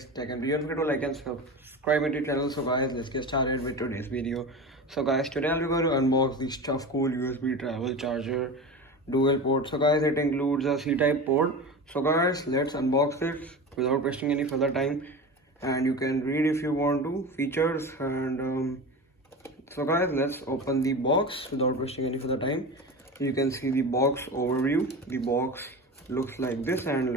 APS Tech, and don't forget to like and subscribe to the channel. So guys, let's get started with today's video. So guys, today I'm going to unbox the Stuffcool USB Travel Charger dual port. So guys, it includes a C-type port. So guys, let's unbox it without wasting any further time, and you can read if you want to features. And so guys, let's open the box without wasting any further time. You can see the box overview. The box looks like this, and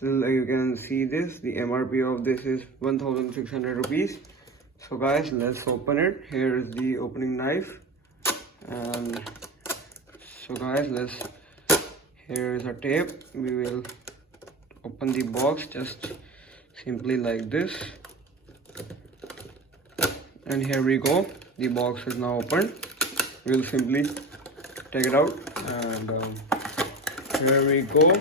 you can see this. The MRP of this is 1,600 rupees. So guys, let's open it. Here is the opening knife, and so guys, here is a tape. We will open the box just simply like this, and here we go. The box is now open. We'll simply take it out, and here we go.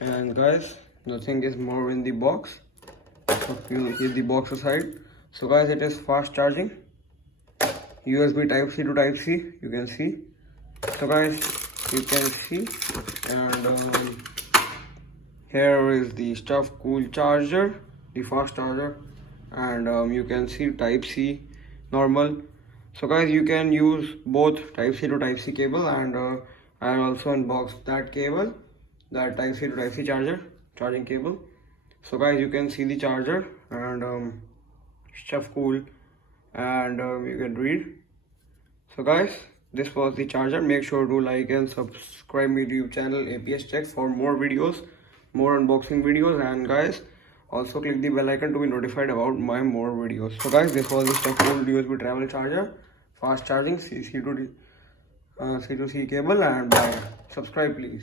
And guys, nothing is more in the box, so we'll keep the box aside. So guys, it is fast charging, USB type C to type C, you can see. So guys, you can see, and here is the Stuffcool charger, the fast charger, and you can see type C normal. So guys, you can use both type C to type C cable, and I also unboxed that cable, that type C to type C charging cable. So guys, you can see the charger and Stuffcool, and you can read. So guys, this was the charger. Make sure to like and subscribe my YouTube channel APS TECH for more videos, more unboxing videos, and guys, also click the bell icon to be notified about my more videos. So guys, this was the Stuffcool USB Travel Charger, fast charging C to C cable, and bye. Subscribe please.